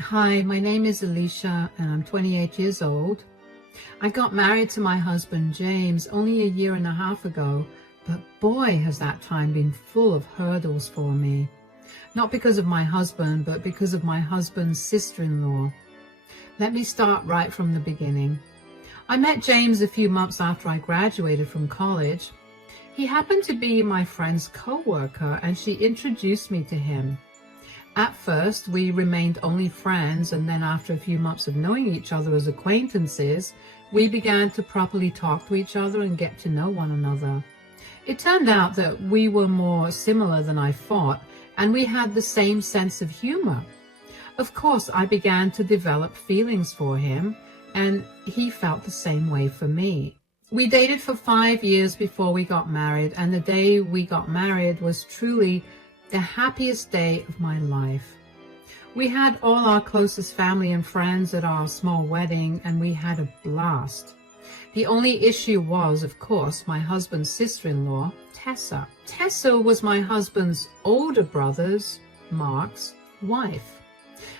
Hi, my name is Alicia and I'm 28 years old. I got married to my husband James only a year and a half ago, but boy has that time been full of hurdles for me. Not because of my husband, but because of my husband's sister-in-law. Let me start right from the beginning. I met James a few months after I graduated from college. He happened to be my friend's co-worker and she introduced me to him. At first, we remained only friends, and then after a few months of knowing each other as acquaintances, we began to properly talk to each other and get to know one another. It turned out that we were more similar than I thought, and we had the same sense of humor. Of course, I began to develop feelings for him, and he felt the same way for me. We dated for 5 years before we got married, and the day we got married was truly the happiest day of my life. We had all our closest family and friends at our small wedding, and we had a blast. The only issue was, of course, my husband's sister-in-law, Tessa. Tessa was my husband's older brother's, Mark's, wife.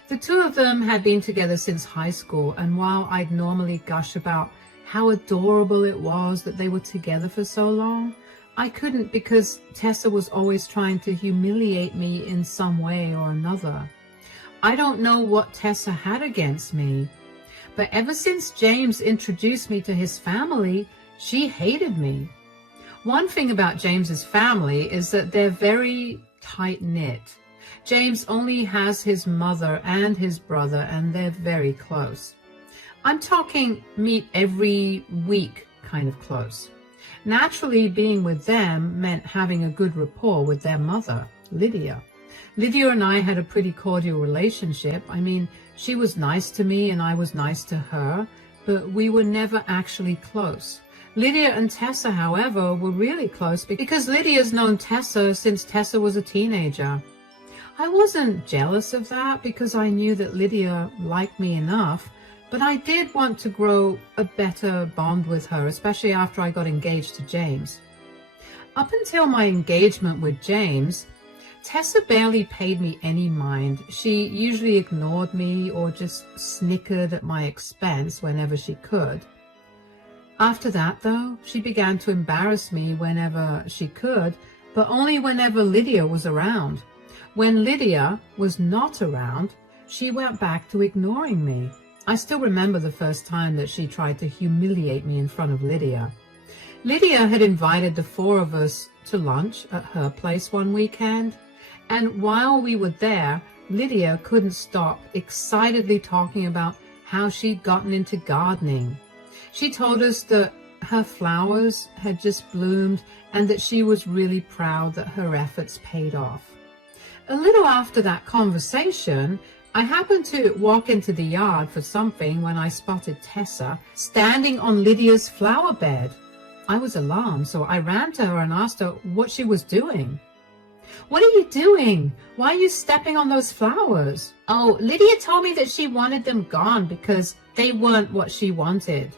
The two of them had been together since high school, and while I'd normally gush about how adorable it was that they were together for so long, I couldn't because Tessa was always trying to humiliate me in some way or another. I don't know what Tessa had against me, but ever since James introduced me to his family, she hated me. One thing about James's family is that they're very tight-knit. James only has his mother and his brother, and they're very close. I'm talking meet every week kind of close. Naturally, being with them meant having a good rapport with their mother, Lydia. Lydia and I had a pretty cordial relationship. I mean, she was nice to me and I was nice to her, but we were never actually close. Lydia and Tessa, however, were really close because Lydia's known Tessa since Tessa was a teenager. I wasn't jealous of that because I knew that Lydia liked me enough, but I did want to grow a better bond with her, especially after I got engaged to James. Up until my engagement with James, Tessa barely paid me any mind. She usually ignored me or just snickered at my expense whenever she could. After that, though, she began to embarrass me whenever she could, but only whenever Lydia was around. When Lydia was not around, she went back to ignoring me. I still remember the first time that she tried to humiliate me in front of Lydia. Lydia had invited the four of us to lunch at her place one weekend, and while we were there, Lydia couldn't stop excitedly talking about how she'd gotten into gardening. She told us that her flowers had just bloomed and that she was really proud that her efforts paid off. A little after that conversation, I happened to walk into the yard for something when I spotted Tessa standing on Lydia's flower bed. I was alarmed, so I ran to her and asked her what she was doing. "What are you doing? Why are you stepping on those flowers?" "Oh, Lydia told me that she wanted them gone because they weren't what she wanted."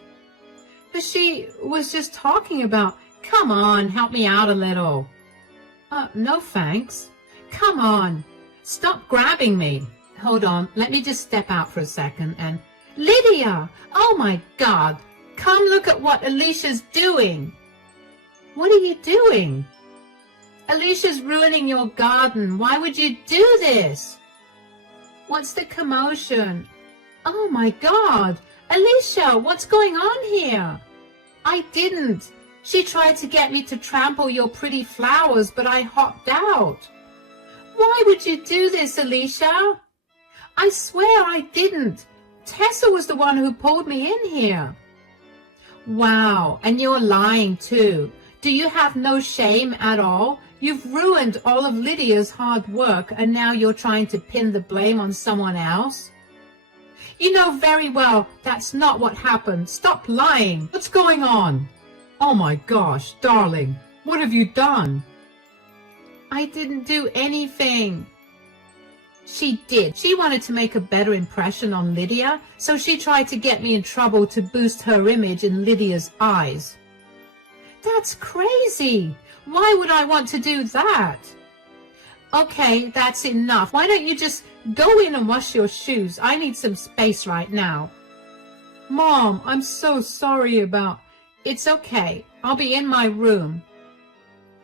But she was just talking about, "Come on, help me out a little." No thanks. "Come on, stop grabbing me." "Hold on, let me just step out for a second and..." "Lydia, oh my God, come look at what Alicia's doing." "What are you doing?" "Alicia's ruining your garden. Why would you do this?" "What's the commotion?" "Oh my God, Alicia, what's going on here?" "I didn't. She tried to get me to trample your pretty flowers, but I hopped out." "Why would you do this, Alicia?" "I swear I didn't. Tessa was the one who pulled me in here." "Wow, and you're lying too. Do you have no shame at all? You've ruined all of Lydia's hard work and now you're trying to pin the blame on someone else. You know very well that's not what happened. Stop lying. What's going on?" "Oh my gosh, darling, what have you done?" "I didn't do anything." "She did. She wanted to make a better impression on Lydia, so she tried to get me in trouble to boost her image in Lydia's eyes." "That's crazy. Why would I want to do that?" Okay, that's enough. Why don't you just go in and wash your shoes? I need some space right now. Mom, I'm so sorry about... It's okay. I'll be in my room.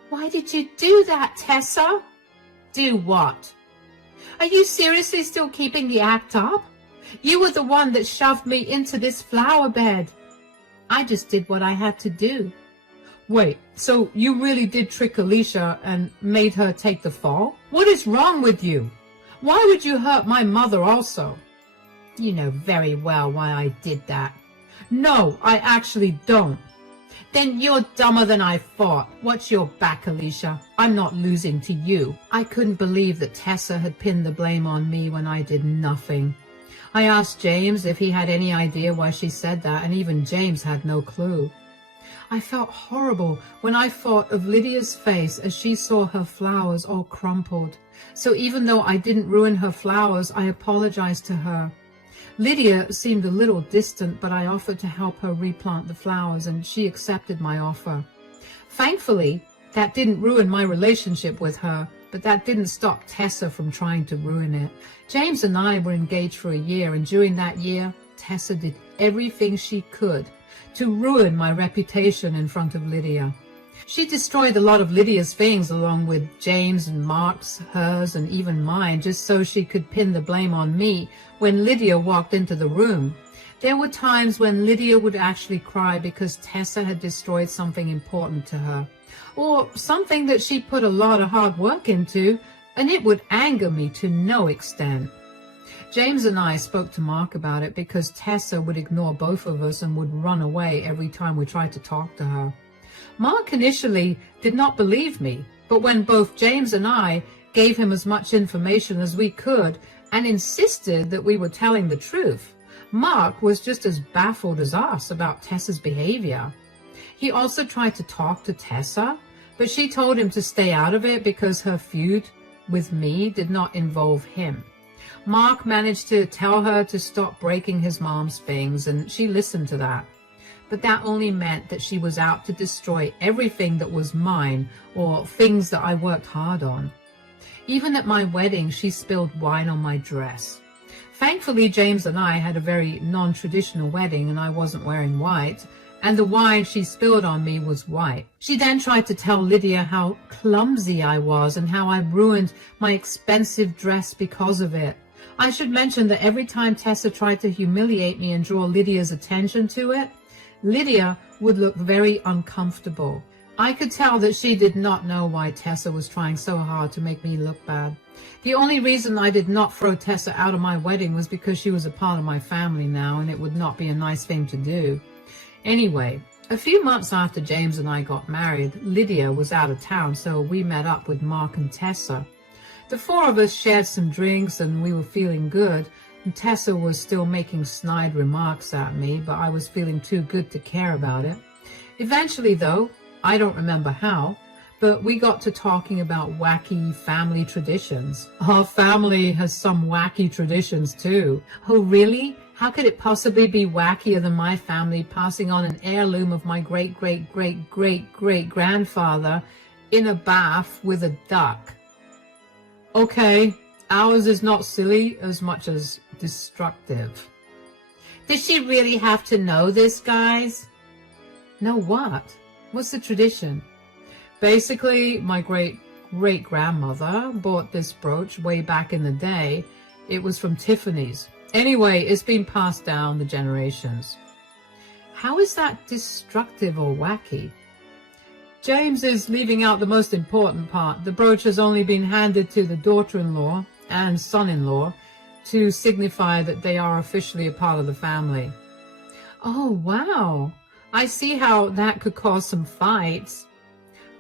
Why did you do that, Tessa? Do what? Are you seriously still keeping the act up? You were the one that shoved me into this flower bed. I just did what I had to do. Wait, so you really did trick Alicia and made her take the fall? What is wrong with you? Why would you hurt my mother also? You know very well why I did that. No, I actually don't. Then you're dumber than I thought. Watch your back, Alicia. I'm not losing to you. I couldn't believe that Tessa had pinned the blame on me when I did nothing. I asked James if he had any idea why she said that, and even James had no clue. I felt horrible when I thought of Lydia's face as she saw her flowers all crumpled. So even though I didn't ruin her flowers, I apologized to her. Lydia seemed a little distant, but I offered to help her replant the flowers, and she accepted my offer. Thankfully, that didn't ruin my relationship with her, but that didn't stop Tessa from trying to ruin it. James and I were engaged for a year, and during that year, Tessa did everything she could to ruin my reputation in front of Lydia. She destroyed a lot of Lydia's things along with James and Mark's, hers, and even mine, just so she could pin the blame on me when Lydia walked into the room. There were times when Lydia would actually cry because Tessa had destroyed something important to her, or something that she put a lot of hard work into, and it would anger me to no extent. James and I spoke to Mark about it because Tessa would ignore both of us and would run away every time we tried to talk to her. Mark initially did not believe me, but when both James and I gave him as much information as we could and insisted that we were telling the truth, Mark was just as baffled as us about Tessa's behavior. He also tried to talk to Tessa, but she told him to stay out of it because her feud with me did not involve him. Mark managed to tell her to stop breaking his mom's things, and she listened to that. But that only meant that she was out to destroy everything that was mine or things that I worked hard on. Even at my wedding, she spilled wine on my dress. Thankfully, James and I had a very non-traditional wedding and I wasn't wearing white, and the wine she spilled on me was white. She then tried to tell Lydia how clumsy I was and how I ruined my expensive dress because of it. I should mention that every time Tessa tried to humiliate me and draw Lydia's attention to it, Lydia would look very uncomfortable. I could tell that she did not know why Tessa was trying so hard to make me look bad. The only reason I did not throw Tessa out of my wedding was because she was a part of my family now, and it would not be a nice thing to do. Anyway, a few months after James and I got married, Lydia was out of town, so we met up with Mark and Tessa. The four of us shared some drinks and we were feeling good, and Tessa was still making snide remarks at me, but I was feeling too good to care about it. Eventually, though, I don't remember how, but we got to talking about wacky family traditions. Our family has some wacky traditions too. Oh, really? How could it possibly be wackier than my family passing on an heirloom of my great-great-great-great-great-grandfather in a bath with a duck? Okay, ours is not silly as much as destructive. Did she really have to know this, guys? Know what? What's the tradition? Basically, my great-great-grandmother bought this brooch way back in the day. It was from Tiffany's. Anyway, it's been passed down the generations. How is that destructive or wacky? James is leaving out the most important part. The brooch has only been handed to the daughter-in-law and son-in-law to signify that they are officially a part of the family. Oh, wow. I see how that could cause some fights.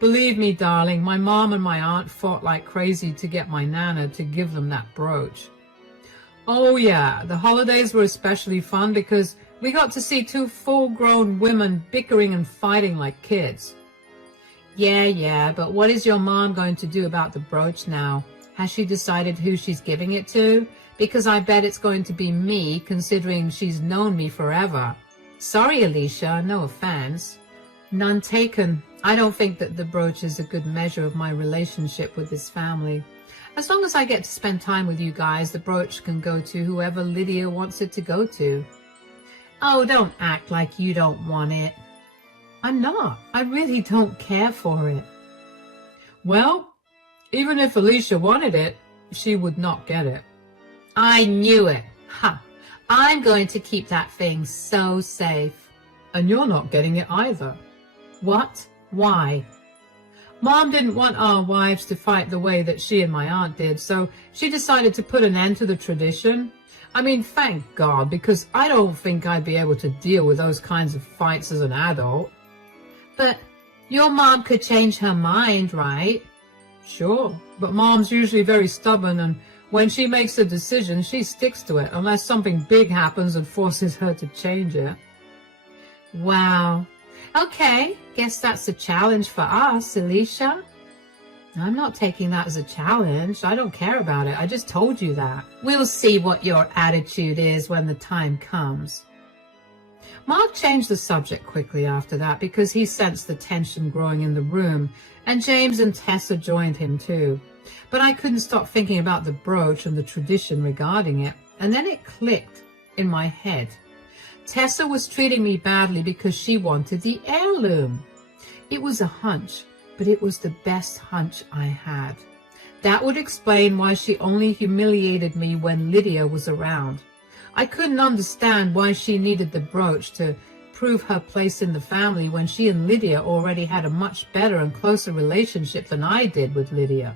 Believe me, darling, my mom and my aunt fought like crazy to get my Nana to give them that brooch. Oh yeah, the holidays were especially fun because we got to see two full-grown women bickering and fighting like kids. Yeah, but what is your mom going to do about the brooch now? Has she decided who she's giving it to? Because I bet it's going to be me, considering she's known me forever. Sorry, Alicia, no offense. None taken. I don't think that the brooch is a good measure of my relationship with this family. As long as I get to spend time with you guys, the brooch can go to whoever Lydia wants it to go to. Oh, don't act like you don't want it. I'm not. I really don't care for it. Well, even if Alicia wanted it, she would not get it. I knew it. Ha! I'm going to keep that thing so safe. And you're not getting it either. What? Why? Mom didn't want our wives to fight the way that she and my aunt did, so she decided to put an end to the tradition. I mean, thank God, because I don't think I'd be able to deal with those kinds of fights as an adult. But your mom could change her mind, right? Sure, but Mom's usually very stubborn, and when she makes a decision, she sticks to it, unless something big happens and forces her to change it. Wow. Okay, guess that's a challenge for us, Alicia. I'm not taking that as a challenge. I don't care about it. I just told you that. We'll see what your attitude is when the time comes. Mark changed the subject quickly after that because he sensed the tension growing in the room, and James and Tessa joined him too. But I couldn't stop thinking about the brooch and the tradition regarding it, and then it clicked in my head. Tessa was treating me badly because she wanted the heirloom. It was a hunch, but it was the best hunch I had. That would explain why she only humiliated me when Lydia was around. I couldn't understand why she needed the brooch to prove her place in the family when she and Lydia already had a much better and closer relationship than I did with Lydia.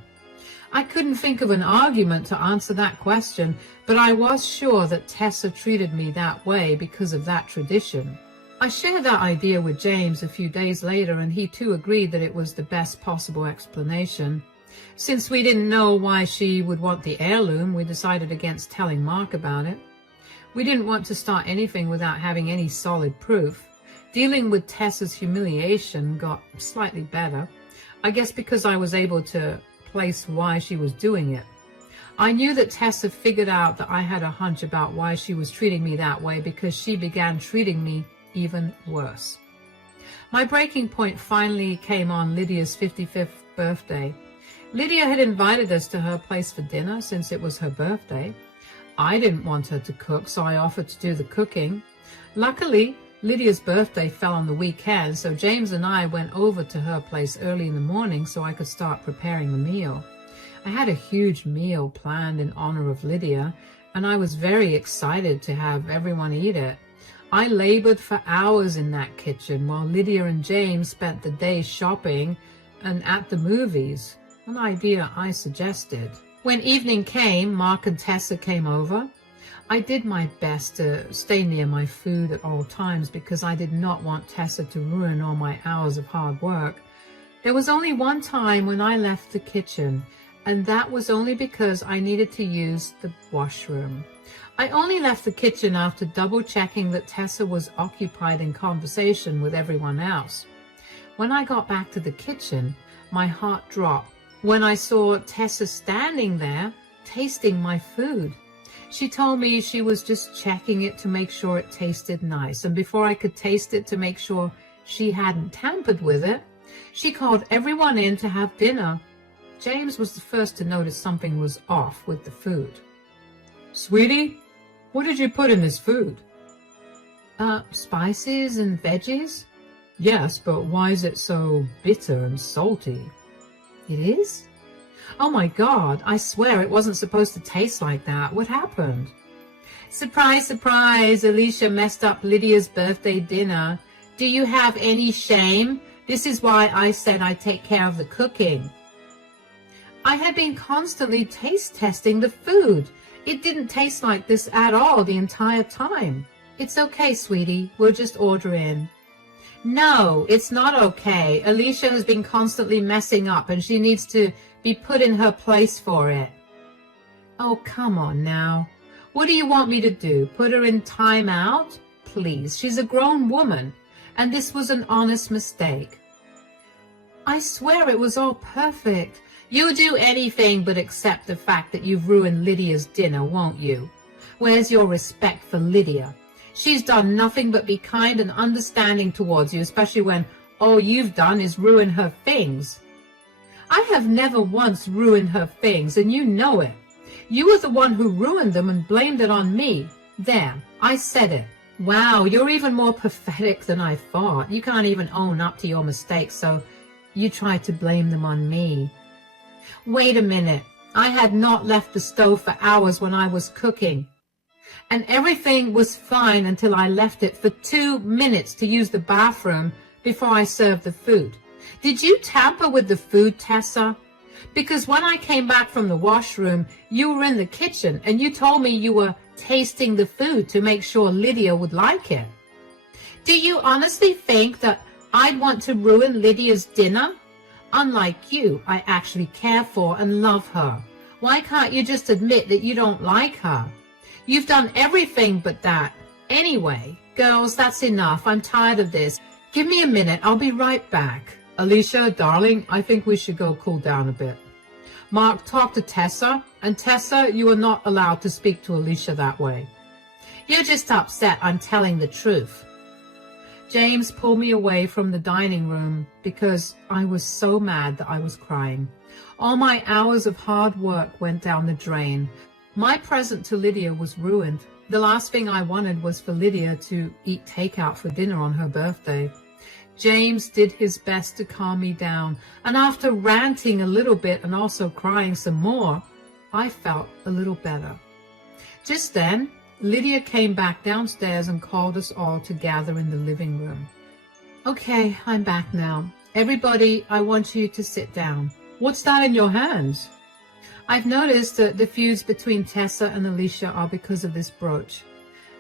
I couldn't think of an argument to answer that question, but I was sure that Tessa treated me that way because of that tradition. I shared that idea with James a few days later, and he too agreed that it was the best possible explanation. Since we didn't know why she would want the heirloom, we decided against telling Mark about it. We didn't want to start anything without having any solid proof. Dealing with Tessa's humiliation got slightly better, I guess because I was able to place why she was doing it. I knew that Tessa figured out that I had a hunch about why she was treating me that way because she began treating me even worse. My breaking point finally came on Lydia's 55th birthday. Lydia had invited us to her place for dinner since it was her birthday. I didn't want her to cook, so I offered to do the cooking. Luckily, Lydia's birthday fell on the weekend, so James and I went over to her place early in the morning so I could start preparing the meal. I had a huge meal planned in honor of Lydia, and I was very excited to have everyone eat it. I labored for hours in that kitchen while Lydia and James spent the day shopping and at the movies, an idea I suggested. When evening came, Mark and Tessa came over. I did my best to stay near my food at all times because I did not want Tessa to ruin all my hours of hard work. There was only one time when I left the kitchen, and that was only because I needed to use the washroom. I only left the kitchen after double-checking that Tessa was occupied in conversation with everyone else. When I got back to the kitchen, my heart dropped when I saw Tessa standing there, tasting my food. She told me she was just checking it to make sure it tasted nice, and before I could taste it to make sure she hadn't tampered with it, she called everyone in to have dinner. James was the first to notice something was off with the food. Sweetie, what did you put in this food? Spices and veggies? Yes, but why is it so bitter and salty? It is? Oh my God, I swear it wasn't supposed to taste like that. What happened? Surprise, surprise, Alicia messed up Lydia's birthday dinner. Do you have any shame? This is why I said I'd take care of the cooking. I had been constantly taste testing the food. It didn't taste like this at all the entire time. It's okay, sweetie. We'll just order in. No, it's not okay. Alicia has been constantly messing up and she needs to be put in her place for it. Oh, come on now. What do you want me to do? Put her in time out? Please, she's a grown woman, and this was an honest mistake. I swear it was all perfect. You'll do anything but accept the fact that you've ruined Lydia's dinner, won't you? Where's your respect for Lydia? She's done nothing but be kind and understanding towards you, especially when all you've done is ruin her things. I have never once ruined her things, and you know it. You were the one who ruined them and blamed it on me. There, I said it. Wow, you're even more pathetic than I thought. You can't even own up to your mistakes, so you try to blame them on me. Wait a minute. I had not left the stove for hours when I was cooking. And everything was fine until I left it for 2 minutes to use the bathroom before I served the food. Did you tamper with the food, Tessa? Because when I came back from the washroom, you were in the kitchen and you told me you were tasting the food to make sure Lydia would like it. Do you honestly think that I'd want to ruin Lydia's dinner? Unlike you, I actually care for and love her. Why can't you just admit that you don't like her? You've done everything but that. Anyway, girls, that's enough. I'm tired of this. Give me a minute. I'll be right back. Alicia, darling, I think we should go cool down a bit. Mark, talk to Tessa. And Tessa, you are not allowed to speak to Alicia that way. You're just upset I'm telling the truth. James pulled me away from the dining room because I was so mad that I was crying. All my hours of hard work went down the drain. My present to Lydia was ruined. The last thing I wanted was for Lydia to eat takeout for dinner on her birthday. James did his best to calm me down, and after ranting a little bit and also crying some more, I felt a little better. Just then, Lydia came back downstairs and called us all to gather in the living room. Okay, I'm back now. Everybody, I want you to sit down. What's that in your hands? I've noticed that the feuds between Tessa and Alicia are because of this brooch.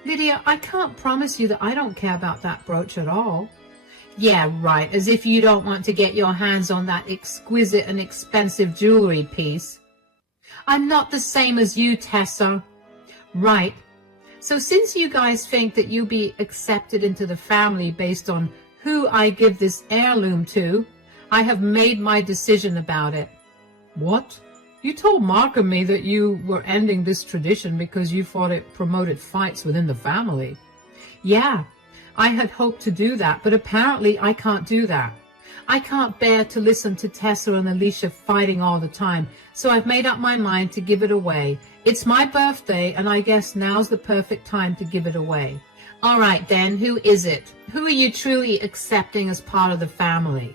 Lydia, I can't promise you that I don't care about that brooch at all. Yeah, right, as if you don't want to get your hands on that exquisite and expensive jewelry piece. I'm not the same as you, Tessa. Right. So since you guys think that you'll be accepted into the family based on who I give this heirloom to, I have made my decision about it. What? You told Mark and me that you were ending this tradition because you thought it promoted fights within the family. Yeah, I had hoped to do that, but apparently I can't do that. I can't bear to listen to Tessa and Alicia fighting all the time, so I've made up my mind to give it away. It's my birthday, and I guess now's the perfect time to give it away. All right, then, who is it? Who are you truly accepting as part of the family?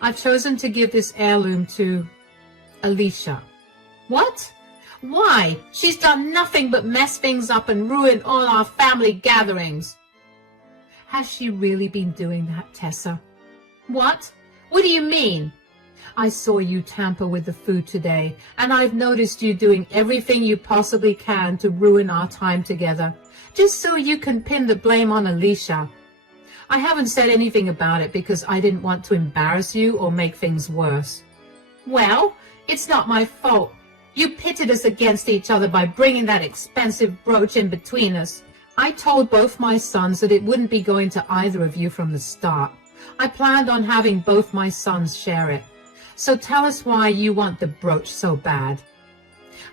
I've chosen to give this heirloom to Alicia. What? Why? She's done nothing but mess things up and ruin all our family gatherings. Has she really been doing that, Tessa? What? What do you mean? I saw you tamper with the food today, and I've noticed you doing everything you possibly can to ruin our time together, just so you can pin the blame on Alicia. I haven't said anything about it because I didn't want to embarrass you or make things worse. Well, it's not my fault. You pitted us against each other by bringing that expensive brooch in between us. I told both my sons that it wouldn't be going to either of you from the start. I planned on having both my sons share it. So tell us why you want the brooch so bad.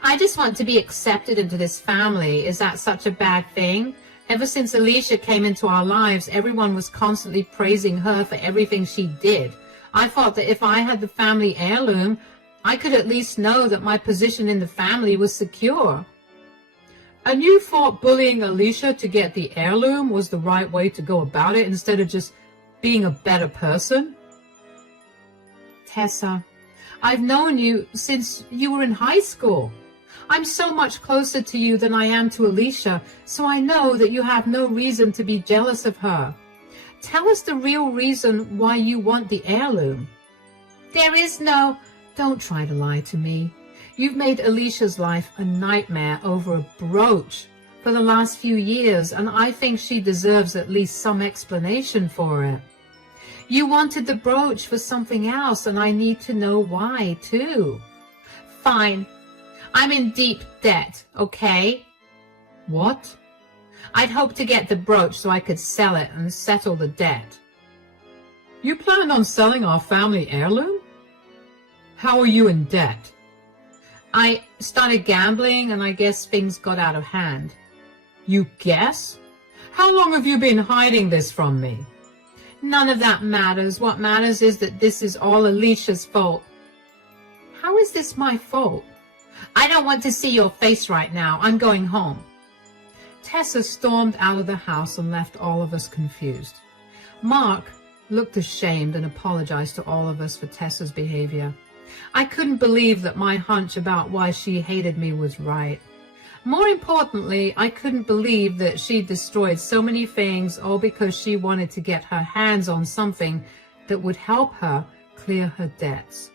I just want to be accepted into this family. Is that such a bad thing? Ever since Alicia came into our lives, everyone was constantly praising her for everything she did. I thought that if I had the family heirloom, I could at least know that my position in the family was secure. And you thought bullying Alicia to get the heirloom was the right way to go about it instead of just being a better person? Tessa, I've known you since you were in high school. I'm so much closer to you than I am to Alicia, so I know that you have no reason to be jealous of her. Tell us the real reason why you want the heirloom. There is no... Don't try to lie to me. You've made Alicia's life a nightmare over a brooch for the last few years, and I think she deserves at least some explanation for it. You wanted the brooch for something else, and I need to know why, too. Fine. I'm in deep debt, okay? What? I'd hoped to get the brooch so I could sell it and settle the debt. You planned on selling our family heirloom? How are you in debt? I started gambling, and I guess things got out of hand. You guess? How long have you been hiding this from me? None of that matters. What matters is that this is all Alicia's fault. How is this my fault? I don't want to see your face right now. I'm going home. Tessa stormed out of the house and left all of us confused. Mark looked ashamed and apologized to all of us for Tessa's behavior. I couldn't believe that my hunch about why she hated me was right. More importantly, I couldn't believe that she destroyed so many things all because she wanted to get her hands on something that would help her clear her debts.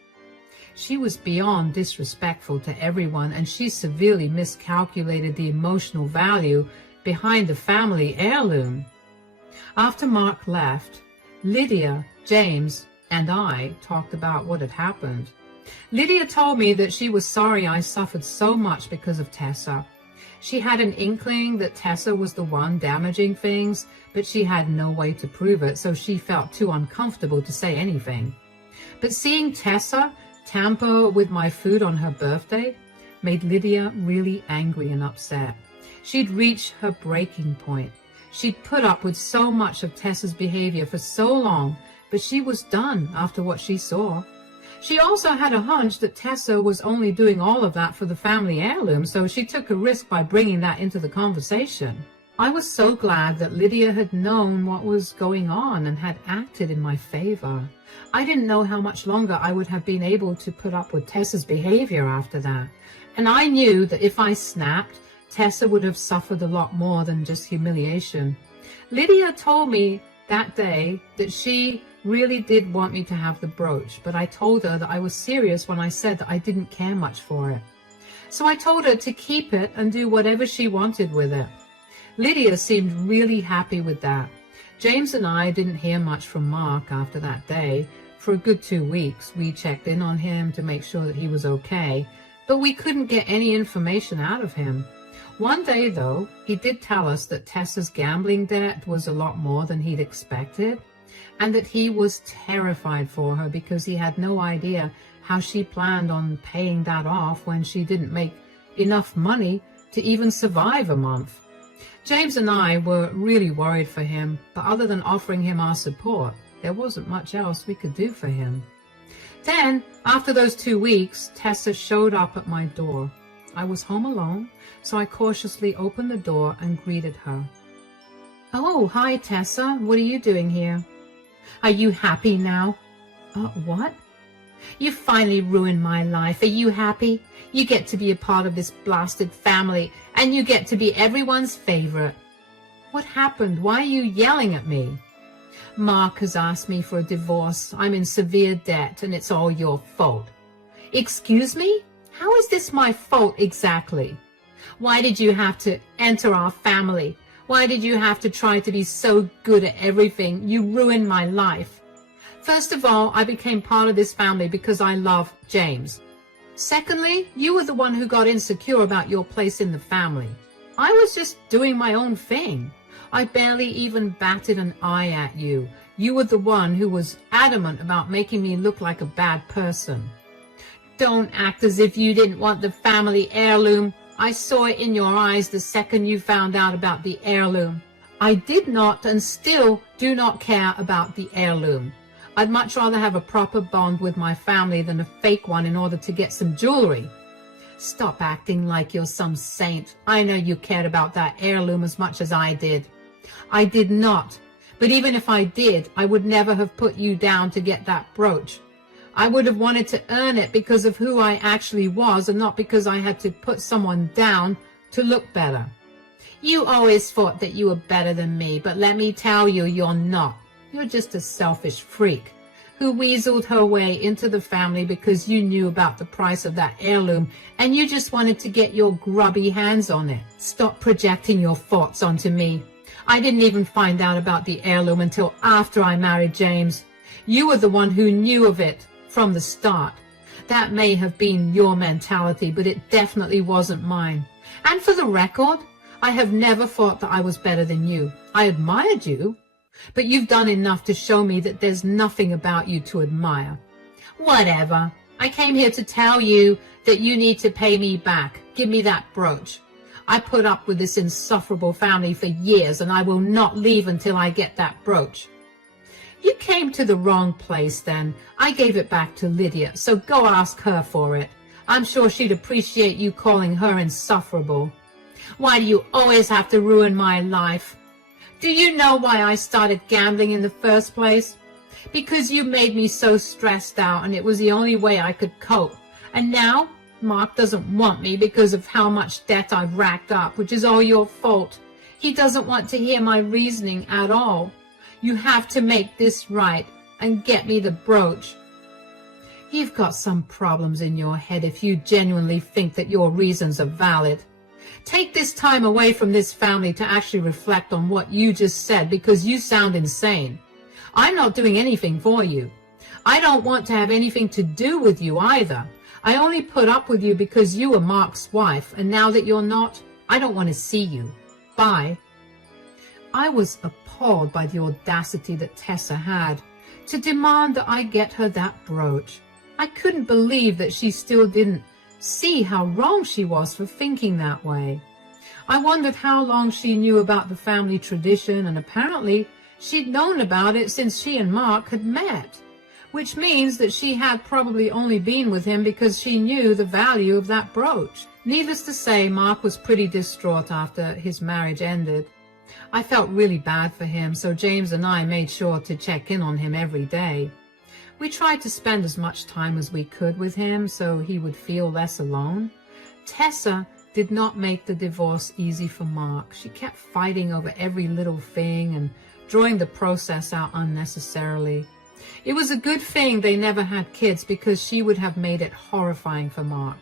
She was beyond disrespectful to everyone, and she severely miscalculated the emotional value behind the family heirloom. After Mark left, Lydia, James, and I talked about what had happened. Lydia told me that she was sorry I suffered so much because of Tessa. She had an inkling that Tessa was the one damaging things, but she had no way to prove it, so she felt too uncomfortable to say anything. But seeing Tessa tamper with my food on her birthday made Lydia really angry and upset. She'd reached her breaking point. She'd put up with so much of Tessa's behavior for so long, but she was done after what she saw. She also had a hunch that Tessa was only doing all of that for the family heirloom, so she took a risk by bringing that into the conversation. I was so glad that Lydia had known what was going on and had acted in my favor. I didn't know how much longer I would have been able to put up with Tessa's behavior after that. And I knew that if I snapped, Tessa would have suffered a lot more than just humiliation. Lydia told me that day that she really did want me to have the brooch, but I told her that I was serious when I said that I didn't care much for it. So I told her to keep it and do whatever she wanted with it. Lydia seemed really happy with that. James and I didn't hear much from Mark after that day. For a good 2 weeks, we checked in on him to make sure that he was okay, but we couldn't get any information out of him. One day, though, he did tell us that Tessa's gambling debt was a lot more than he'd expected, and that he was terrified for her because he had no idea how she planned on paying that off when she didn't make enough money to even survive a month. James and I were really worried for him, but other than offering him our support, there wasn't much else we could do for him. Then, after those 2 weeks, Tessa showed up at my door. I was home alone, so I cautiously opened the door and greeted her. "Oh, hi, Tessa. What are you doing here?" "Are you happy now?" What? "You finally ruined my life. Are you happy? You get to be a part of this blasted family, and you get to be everyone's favorite." "What happened? Why are you yelling at me?" "Mark has asked me for a divorce. I'm in severe debt, and it's all your fault." "Excuse me? How is this my fault exactly? Why did you have to enter our family? Why did you have to try to be so good at everything? You ruined my life. First of all, I became part of this family because I love James. Secondly, you were the one who got insecure about your place in the family. I was just doing my own thing. I barely even batted an eye at you. You were the one who was adamant about making me look like a bad person. Don't act as if you didn't want the family heirloom. I saw it in your eyes the second you found out about the heirloom. I did not and still do not care about the heirloom. I'd much rather have a proper bond with my family than a fake one in order to get some jewelry. Stop acting like you're some saint. I know you cared about that heirloom as much as I did. I did not. But even if I did, I would never have put you down to get that brooch. I would have wanted to earn it because of who I actually was and not because I had to put someone down to look better. You always thought that you were better than me, but let me tell you, you're not. You're just a selfish freak who weaseled her way into the family because you knew about the price of that heirloom and you just wanted to get your grubby hands on it. Stop projecting your thoughts onto me. I didn't even find out about the heirloom until after I married James. You were the one who knew of it from the start. That may have been your mentality, but it definitely wasn't mine. And for the record, I have never thought that I was better than you. I admired you, but you've done enough to show me that there's nothing about you to admire. Whatever. I came here to tell you that you need to pay me back. Give me that brooch. I put up with this insufferable family for years, and I will not leave until I get that brooch. You came to the wrong place then. I gave it back to Lydia, so go ask her for it. I'm sure she'd appreciate you calling her insufferable. Why do you always have to ruin my life? Do you know why I started gambling in the first place? Because you made me so stressed out, and it was the only way I could cope. And now Mark doesn't want me because of how much debt I've racked up, which is all your fault. He doesn't want to hear my reasoning at all. You have to make this right and get me the brooch. You've got some problems in your head if you genuinely think that your reasons are valid. Take this time away from this family to actually reflect on what you just said, because you sound insane. I'm not doing anything for you. I don't want to have anything to do with you either. I only put up with you because you were Mark's wife, and now that you're not, I don't want to see you. Bye. I was appalled by the audacity that Tessa had to demand that I get her that brooch. I couldn't believe that she still didn't see how wrong she was for thinking that way. I wondered how long she knew about the family tradition, and apparently she'd known about it since she and Mark had met, which means that she had probably only been with him because she knew the value of that brooch. Needless to say, Mark was pretty distraught after his marriage ended. I felt really bad for him, so James and I made sure to check in on him every day. We tried to spend as much time as we could with him so he would feel less alone. Tessa did not make the divorce easy for Mark. She kept fighting over every little thing and drawing the process out unnecessarily. It was a good thing they never had kids, because she would have made it horrifying for Mark.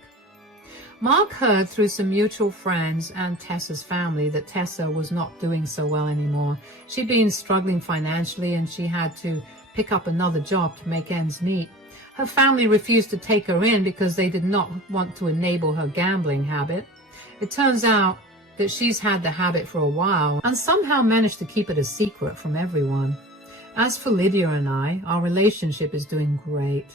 Mark heard through some mutual friends and Tessa's family that Tessa was not doing so well anymore. She'd been struggling financially, and she had to pick up another job to make ends meet. Her family refused to take her in because they did not want to enable her gambling habit. It turns out that she's had the habit for a while and somehow managed to keep it a secret from everyone. As for Lydia and I, our relationship is doing great.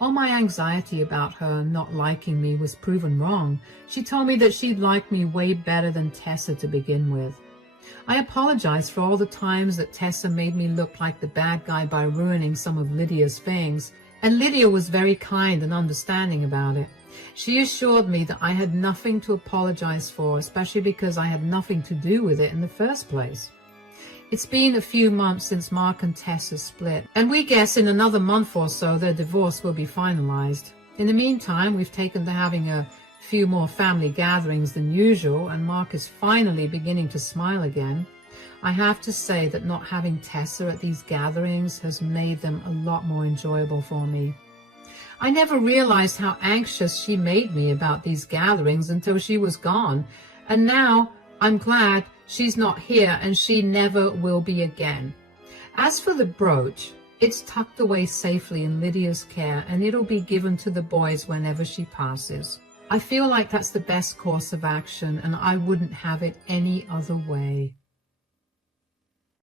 All my anxiety about her not liking me was proven wrong. She told me that she'd like me way better than Tessa to begin with. I apologized for all the times that Tessa made me look like the bad guy by ruining some of Lydia's things, and Lydia was very kind and understanding about it. She assured me that I had nothing to apologize for, especially because I had nothing to do with it in the first place. It's been a few months since Mark and Tessa split, and we guess in another month or so their divorce will be finalized. In the meantime, we've taken to having a few more family gatherings than usual, and Mark is finally beginning to smile again. I have to say that not having Tessa at these gatherings has made them a lot more enjoyable for me. I never realized how anxious she made me about these gatherings until she was gone, and now I'm glad she's not here, and she never will be again. As for the brooch, it's tucked away safely in Lydia's care, and it'll be given to the boys whenever she passes. I feel like that's the best course of action, and I wouldn't have it any other way.